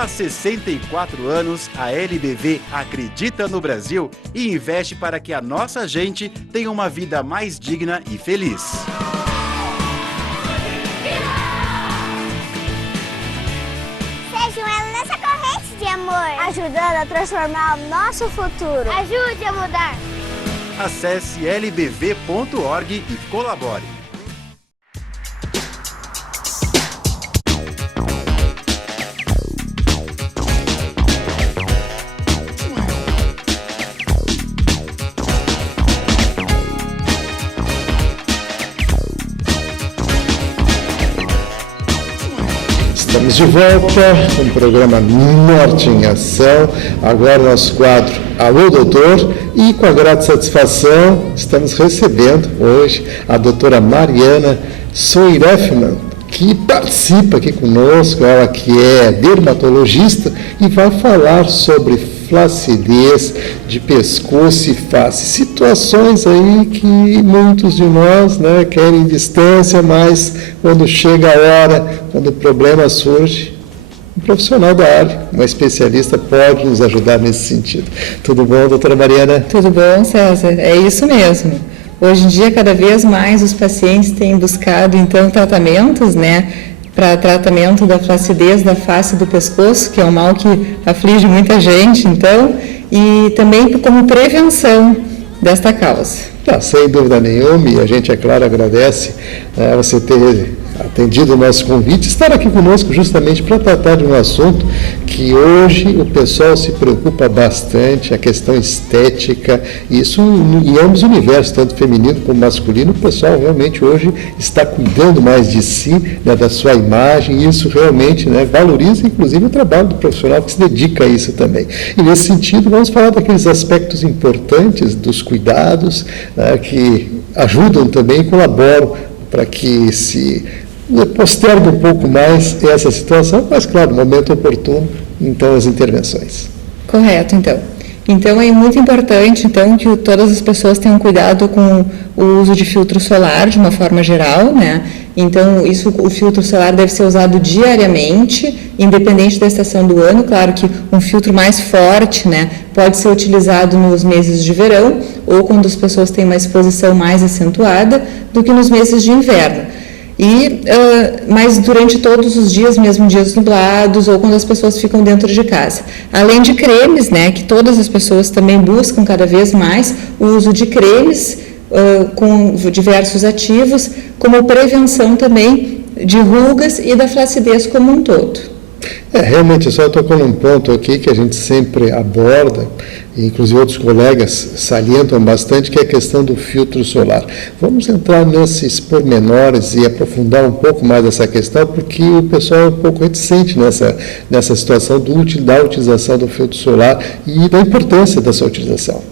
Há 64 anos, a LBV acredita no Brasil e investe para que a nossa gente tenha uma vida mais digna e feliz. Seja um elo nessa corrente de amor, ajudando a transformar o nosso futuro. Ajude a mudar. Acesse lbv.org e colabore. Estamos de volta com o programa Norte em Ação, agora nosso quadro Alô Doutor, e com a grata satisfação estamos recebendo hoje a doutora Mariana Soirefman, que participa aqui conosco, ela que é dermatologista e vai falar sobre flacidez de pescoço e face, situações aí que muitos de nós querem distância, mas quando chega a hora, quando o problema surge, um profissional da área, uma especialista pode nos ajudar nesse sentido. Tudo bom, doutora Mariana? Tudo bom, César? É isso mesmo. Hoje em dia, cada vez mais os pacientes têm buscado, então, tratamentos, para tratamento da flacidez da face do pescoço, que é um mal que aflige muita gente, então, e também como prevenção desta causa. Sem dúvida nenhuma, e a gente, é claro, agradece você ter atendido o nosso convite, estar aqui conosco justamente para tratar de um assunto que hoje o pessoal se preocupa bastante, a questão estética, isso em ambos os universos, tanto feminino como masculino, o pessoal realmente hoje está cuidando mais de si, da sua imagem, e isso realmente valoriza, inclusive, o trabalho do profissional que se dedica a isso também. E nesse sentido, vamos falar daqueles aspectos importantes dos cuidados, que ajudam também e colaboram para que se postergue um pouco mais essa situação, mas, claro, no momento oportuno, então, as intervenções. Correto, então. Então, é muito importante, então, que todas as pessoas tenham cuidado com o uso de filtro solar, de uma forma geral, Então, o filtro solar deve ser usado diariamente, independente da estação do ano. Claro que um filtro mais forte, pode ser utilizado nos meses de verão, ou quando as pessoas têm uma exposição mais acentuada, do que nos meses de inverno. Mas durante todos os dias, mesmo dias nublados, ou quando as pessoas ficam dentro de casa. Além de cremes, que todas as pessoas também buscam cada vez mais o uso de cremes com diversos ativos, como prevenção também de rugas e da flacidez como um todo. Realmente, só tocou num ponto aqui que a gente sempre aborda, e inclusive outros colegas salientam bastante, que é a questão do filtro solar. Vamos entrar nesses pormenores e aprofundar um pouco mais essa questão, porque o pessoal é um pouco reticente nessa situação da utilização do filtro solar e da importância dessa utilização.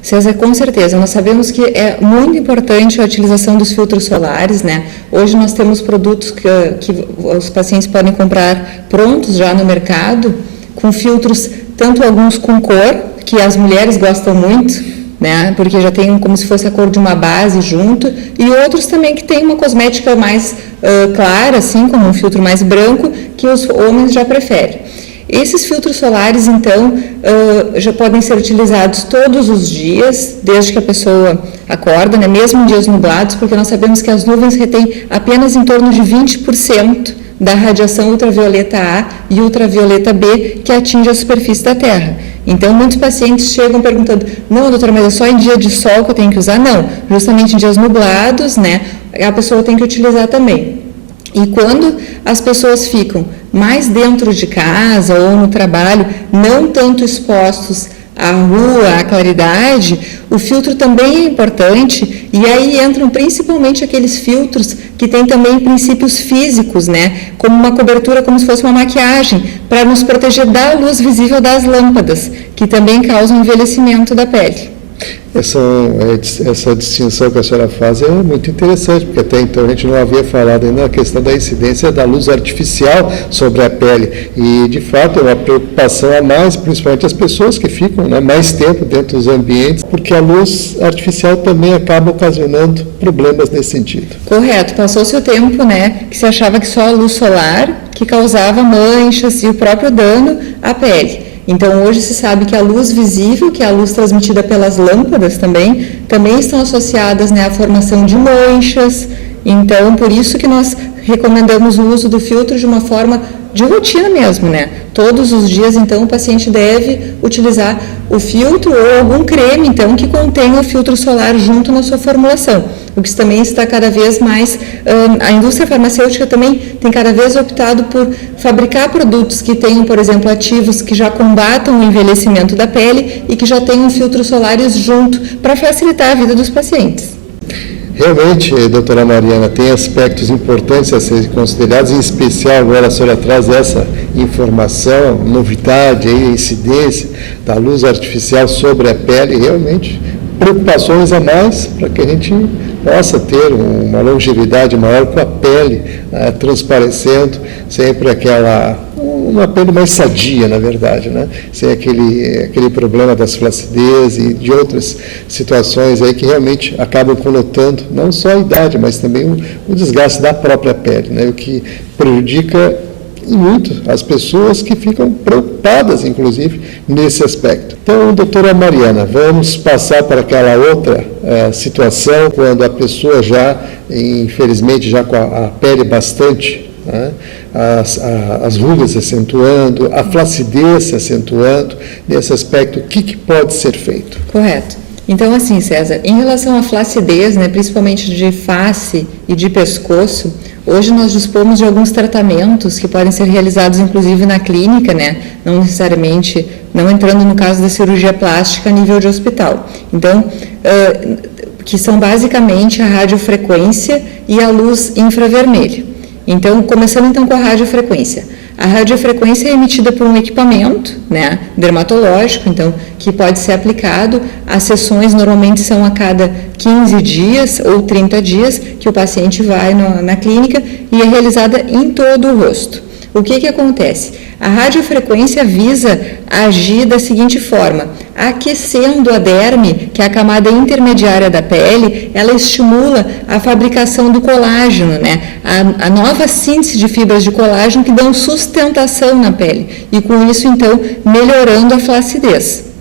César, com certeza, nós sabemos que é muito importante a utilização dos filtros solares, Hoje nós temos produtos que os pacientes podem comprar prontos já no mercado, com filtros, tanto alguns com cor, que as mulheres gostam muito, porque já tem como se fosse a cor de uma base junto, e outros também que tem uma cosmética mais clara, assim, como um filtro mais branco, que os homens já preferem. Esses filtros solares, então, já podem ser utilizados todos os dias, desde que a pessoa acorda, mesmo em dias nublados, porque nós sabemos que as nuvens retêm apenas em torno de 20% da radiação ultravioleta A e ultravioleta B que atinge a superfície da Terra. Então, muitos pacientes chegam perguntando, não, doutora, mas é só em dia de sol que eu tenho que usar? Não, justamente em dias nublados, a pessoa tem que utilizar também. E quando as pessoas ficam mais dentro de casa ou no trabalho, não tanto expostos à rua, à claridade, o filtro também é importante, e aí entram principalmente aqueles filtros que têm também princípios físicos, como uma cobertura, como se fosse uma maquiagem, para nos proteger da luz visível das lâmpadas, que também causam envelhecimento da pele. Essa distinção que a senhora faz é muito interessante, porque até então a gente não havia falado ainda na questão da incidência da luz artificial sobre a pele. E, de fato, é uma preocupação a mais, principalmente as pessoas que ficam, né, mais tempo dentro dos ambientes, porque a luz artificial também acaba ocasionando problemas nesse sentido. Correto. Passou-se o tempo, né, que se achava que só a luz solar que causava manchas e o próprio dano à pele. Então, hoje se sabe que a luz visível, que é a luz transmitida pelas lâmpadas também estão associadas, né, à formação de manchas. Então, por isso que nós recomendamos o uso do filtro de uma forma de rotina mesmo, né? Todos os dias, então, o paciente deve utilizar o filtro ou algum creme, então, que contenha o filtro solar junto na sua formulação. O que também está cada vez mais, a indústria farmacêutica também tem cada vez optado por fabricar produtos que tenham, por exemplo, ativos que já combatam o envelhecimento da pele e que já tenham filtros solares junto, para facilitar a vida dos pacientes. Realmente, doutora Mariana, tem aspectos importantes a serem considerados, em especial agora a senhora traz essa informação, novidade, aí, a incidência da luz artificial sobre a pele, realmente preocupações a mais para que a gente possa ter uma longevidade maior com a pele transparecendo, sempre uma pele mais sadia, na verdade, né? Sem aquele problema das flacidez e de outras situações aí que realmente acabam conotando não só a idade, mas também o desgaste da própria pele, né? O que prejudica e muito as pessoas que ficam preocupadas, inclusive, nesse aspecto. Então, doutora Mariana, vamos passar para aquela outra situação, quando a pessoa já, infelizmente, já com a pele bastante, né, as rugas se acentuando, a flacidez se acentuando, nesse aspecto, o que pode ser feito? Correto. Então, assim, César, em relação à flacidez, né, principalmente de face e de pescoço, hoje nós dispomos de alguns tratamentos que podem ser realizados, inclusive, na clínica, né, não necessariamente, não entrando no caso da cirurgia plástica a nível de hospital. Então, que são basicamente a radiofrequência e a luz infravermelha. Então, começando então com a radiofrequência. A radiofrequência é emitida por um equipamento, né, dermatológico, então, que pode ser aplicado. As sessões normalmente são a cada 15 dias ou 30 dias que o paciente vai na clínica e é realizada em todo o rosto. O que acontece? A radiofrequência visa agir da seguinte forma: aquecendo a derme, que é a camada intermediária da pele, ela estimula a fabricação do colágeno, né? A nova síntese de fibras de colágeno que dão sustentação na pele e com isso, então, melhorando a flacidez.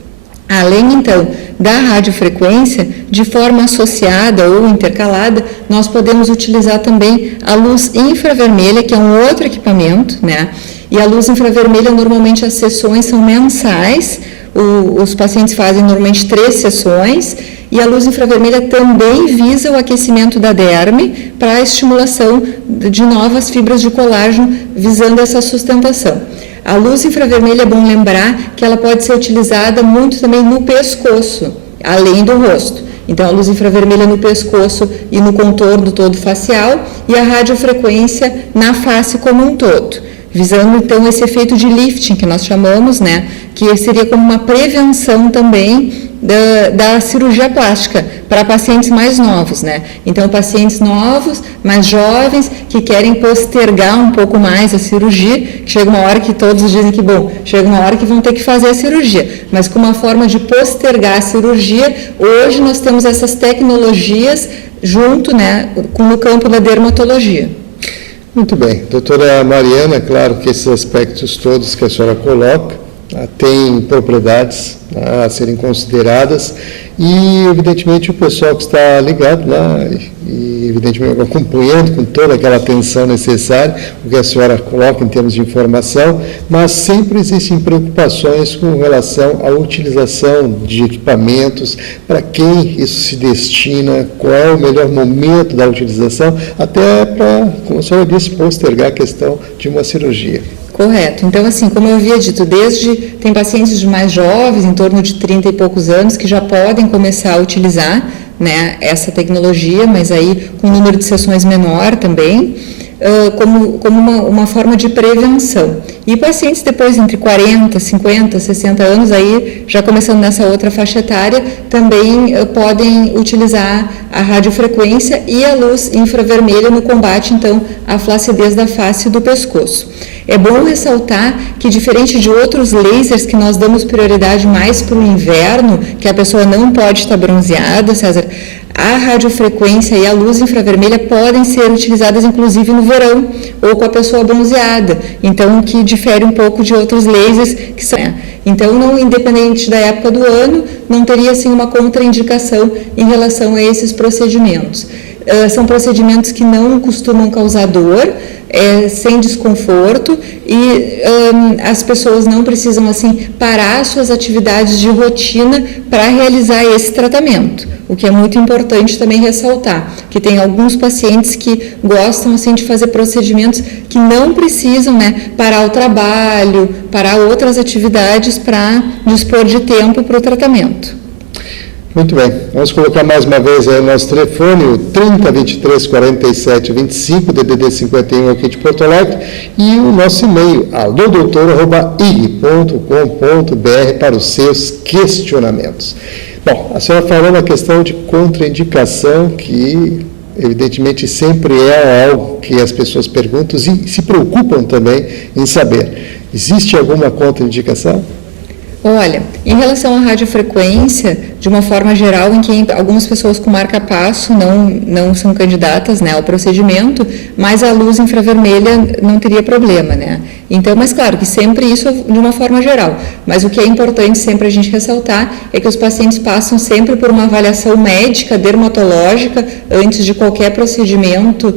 Além, então, da radiofrequência, de forma associada ou intercalada, nós podemos utilizar também a luz infravermelha, que é um outro equipamento, né? E a luz infravermelha, normalmente as sessões são mensais, os pacientes fazem normalmente 3 sessões, e a luz infravermelha também visa o aquecimento da derme para a estimulação de novas fibras de colágeno, visando essa sustentação. A luz infravermelha, é bom lembrar que ela pode ser utilizada muito também no pescoço, além do rosto. Então, a luz infravermelha no pescoço e no contorno todo facial, e a radiofrequência na face como um todo, visando então esse efeito de lifting que nós chamamos, né, que seria como uma prevenção também da cirurgia plástica para pacientes mais novos, né? Então, pacientes novos, mais jovens, que querem postergar um pouco mais a cirurgia, que chega uma hora que todos dizem que, bom, chega uma hora que vão ter que fazer a cirurgia, mas com uma forma de postergar a cirurgia, hoje nós temos essas tecnologias junto, né, no campo da dermatologia. Muito bem. Doutora Mariana, claro que esses aspectos todos que a senhora coloca têm propriedades a serem consideradas e, evidentemente, o pessoal que está ligado lá e, evidentemente, acompanhando com toda aquela atenção necessária o que a senhora coloca em termos de informação, mas sempre existem preocupações com relação à utilização de equipamentos, para quem isso se destina, qual é o melhor momento da utilização, até para, como a senhora disse, postergar a questão de uma cirurgia. Correto. Então, assim, como eu havia dito, tem pacientes de mais jovens, em torno de 30 e poucos anos, que já podem começar a utilizar, né, essa tecnologia, mas aí com um número de sessões menor também. como uma forma de prevenção. E pacientes depois entre 40, 50, 60 anos, aí já começando nessa outra faixa etária, também podem utilizar a radiofrequência e a luz infravermelha no combate, então, à flacidez da face e do pescoço. É bom ressaltar que, diferente de outros lasers que nós damos prioridade mais para o inverno, que a pessoa não pode estar bronzeada, César, a radiofrequência e a luz infravermelha podem ser utilizadas inclusive no verão ou com a pessoa bronzeada, então o que difere um pouco de outros lasers que são. Então, não, independente da época do ano, não teria assim uma contraindicação em relação a esses procedimentos. São procedimentos que não costumam causar dor, sem desconforto, e as pessoas não precisam assim parar suas atividades de rotina para realizar esse tratamento, o que é muito importante também ressaltar, que tem alguns pacientes que gostam assim de fazer procedimentos que não precisam, parar o trabalho, parar outras atividades para dispor de tempo para o tratamento. Muito bem, vamos colocar mais uma vez aí o nosso telefone, o 30 23 47 25, DDD 51 aqui de Porto Alegre, e o nosso e-mail, alodoutor@ig.com.br, para os seus questionamentos. Bom, a senhora falou na questão de contraindicação, que evidentemente sempre é algo que as pessoas perguntam e se preocupam também em saber. Existe alguma contraindicação? Olha, em relação à radiofrequência, de uma forma geral, em que algumas pessoas com marca-passo não são candidatas ao procedimento, mas a luz infravermelha não teria problema, Então, mas claro que sempre isso de uma forma geral, mas o que é importante sempre a gente ressaltar é que os pacientes passam sempre por uma avaliação médica, dermatológica, antes de qualquer procedimento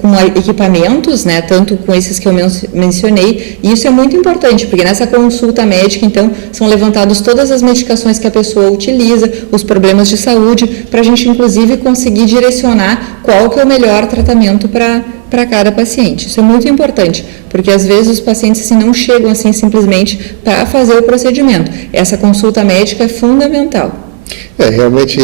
com equipamentos, tanto com esses que eu mencionei, e isso é muito importante, porque nessa consulta médica, então, são levantadas todas as medicações que a pessoa utiliza, os problemas de saúde, para a gente, inclusive, conseguir direcionar qual que é o melhor tratamento para cada paciente. Isso é muito importante, porque às vezes os pacientes assim, não chegam assim simplesmente para fazer o procedimento. Essa consulta médica é fundamental. Realmente,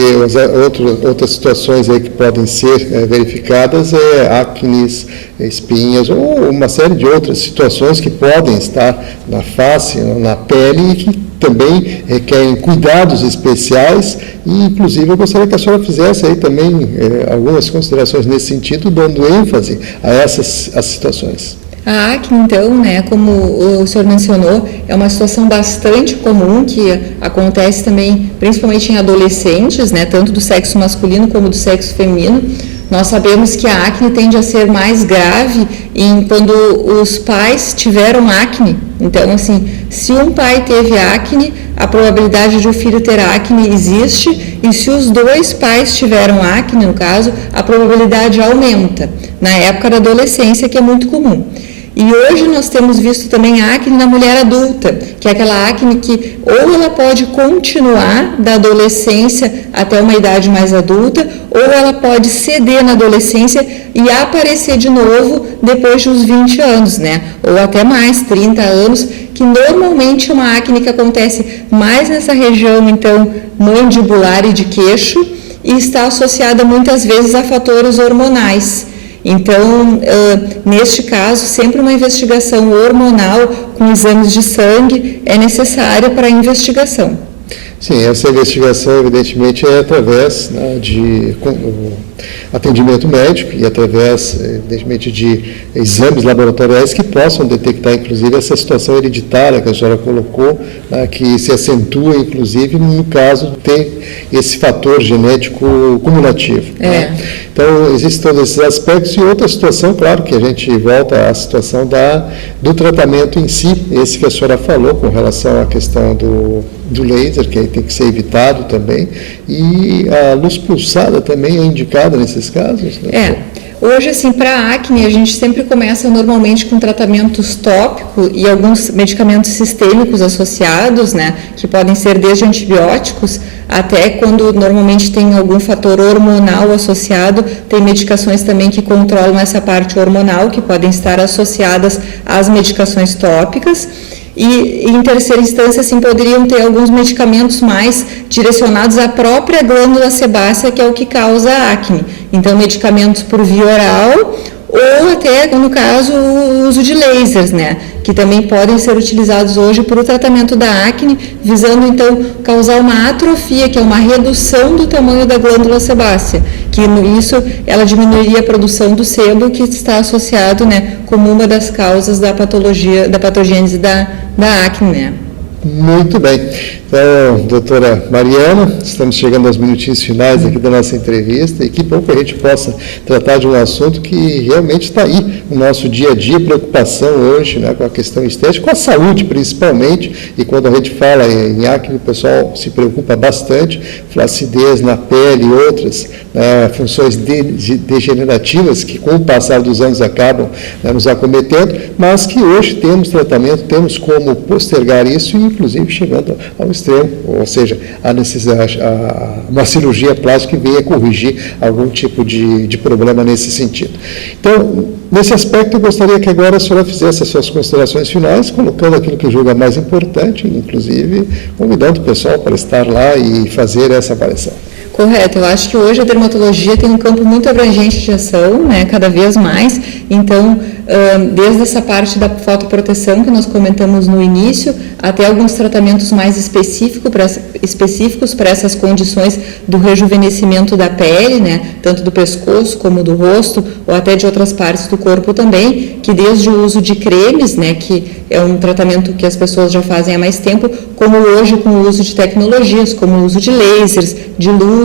outras situações aí que podem ser verificadas acnes, espinhas ou uma série de outras situações que podem estar na face, na pele e que também requerem cuidados especiais e, inclusive, eu gostaria que a senhora fizesse aí também algumas considerações nesse sentido, dando ênfase a essas situações. A acne, então, como o senhor mencionou, é uma situação bastante comum que acontece também, principalmente em adolescentes, tanto do sexo masculino como do sexo feminino. Nós sabemos que a acne tende a ser mais grave quando os pais tiveram acne. Então, assim, se um pai teve acne, a probabilidade de o filho ter acne existe, e se os dois pais tiveram acne, no caso, a probabilidade aumenta, na época da adolescência, que é muito comum. E hoje nós temos visto também a acne na mulher adulta, que é aquela acne que ou ela pode continuar da adolescência até uma idade mais adulta, ou ela pode ceder na adolescência e aparecer de novo depois dos 20 anos, ou até mais, 30 anos, que normalmente é uma acne que acontece mais nessa região, então, mandibular e de queixo, e está associada muitas vezes a fatores hormonais. Então, neste caso, sempre uma investigação hormonal com exames de sangue é necessária para a investigação. Sim, essa investigação, evidentemente, é através de atendimento médico e através, evidentemente, de exames laboratoriais que possam detectar, inclusive, essa situação hereditária que a senhora colocou, que se acentua, inclusive, no caso de ter esse fator genético cumulativo. Então, existem todos esses aspectos e outra situação, claro, que a gente volta à situação do tratamento em si, esse que a senhora falou com relação à questão do laser, que aí tem que ser evitado também, e a luz pulsada também é indicada nesses casos? Hoje, assim, para a acne, a gente sempre começa normalmente com tratamentos tópicos e alguns medicamentos sistêmicos associados, que podem ser desde antibióticos até quando normalmente tem algum fator hormonal associado, tem medicações também que controlam essa parte hormonal, que podem estar associadas às medicações tópicas. E, em terceira instância, assim, poderiam ter alguns medicamentos mais direcionados à própria glândula sebácea, que é o que causa a acne. Então, medicamentos por via oral ou até, no caso, o uso de lasers, né, que também podem ser utilizados hoje para o tratamento da acne, visando então causar uma atrofia, que é uma redução do tamanho da glândula sebácea, que isso ela diminuiria a produção do sebo, que está associado, né, como uma das causas da patologia, da patogênese da acne, né. Muito bem. Então, doutora Mariana, estamos chegando aos minutinhos finais aqui da nossa entrevista, e que bom que a gente possa tratar de um assunto que realmente está aí no nosso dia a dia, preocupação hoje, né, com a questão estética, com a saúde principalmente, e quando a gente fala em acne, o pessoal se preocupa bastante, flacidez na pele e outras, né, funções degenerativas que com o passar dos anos acabam, né, nos acometendo, mas que hoje temos tratamento, temos como postergar isso, e inclusive chegando ao extremo, ou seja, a necessidade, uma cirurgia plástica que venha corrigir algum tipo de problema nesse sentido. Então, nesse aspecto, eu gostaria que agora a senhora fizesse as suas considerações finais, colocando aquilo que julga mais importante, inclusive convidando o pessoal para estar lá e fazer essa avaliação. Correto, eu acho que hoje a dermatologia tem um campo muito abrangente de ação, né, cada vez mais, então, desde essa parte da fotoproteção que nós comentamos no início, até alguns tratamentos mais específicos para essas condições do rejuvenescimento da pele, né, tanto do pescoço como do rosto, ou até de outras partes do corpo também, que desde o uso de cremes, né, que é um tratamento que as pessoas já fazem há mais tempo, como hoje com o uso de tecnologias, como o uso de lasers, de luzes,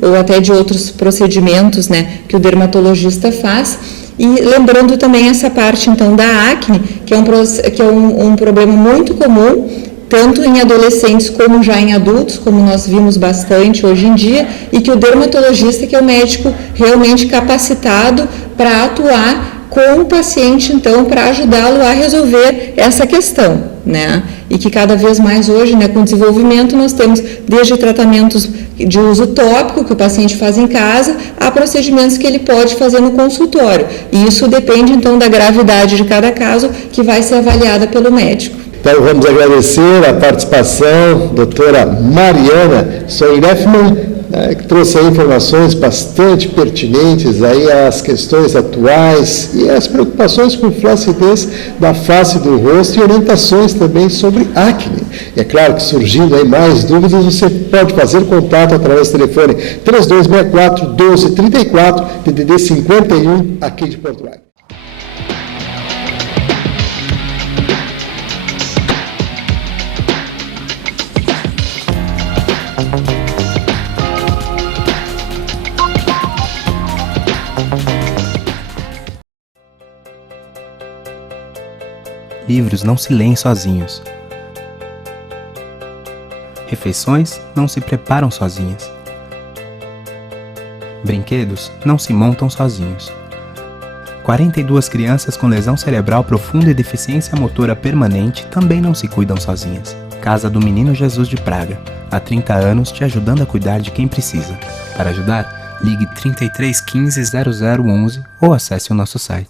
ou até de outros procedimentos, né, que o dermatologista faz. E lembrando também essa parte, então, da acne, que é um problema muito comum, tanto em adolescentes como já em adultos, como nós vimos bastante hoje em dia, e que o dermatologista, que é o médico realmente capacitado para atuar com o paciente, então, para ajudá-lo a resolver essa questão, né? E que cada vez mais hoje, né, com o desenvolvimento, nós temos desde tratamentos de uso tópico, que o paciente faz em casa, a procedimentos que ele pode fazer no consultório. E isso depende, então, da gravidade de cada caso, que vai ser avaliada pelo médico. Então, vamos agradecer a participação da doutora Mariana Soirefman, que trouxe aí informações bastante pertinentes aí às questões atuais e às preocupações com flacidez da face do rosto e orientações também sobre acne. E é claro que surgindo aí mais dúvidas, você pode fazer contato através do telefone 3264-1234, DDD 51, aqui de Porto Alegre. Livros não se leem sozinhos. Refeições não se preparam sozinhas. Brinquedos não se montam sozinhos. 42 crianças com lesão cerebral profunda e deficiência motora permanente também não se cuidam sozinhas. Casa do Menino Jesus de Praga. Há 30 anos te ajudando a cuidar de quem precisa. Para ajudar, ligue 33 15 0011 ou acesse o nosso site.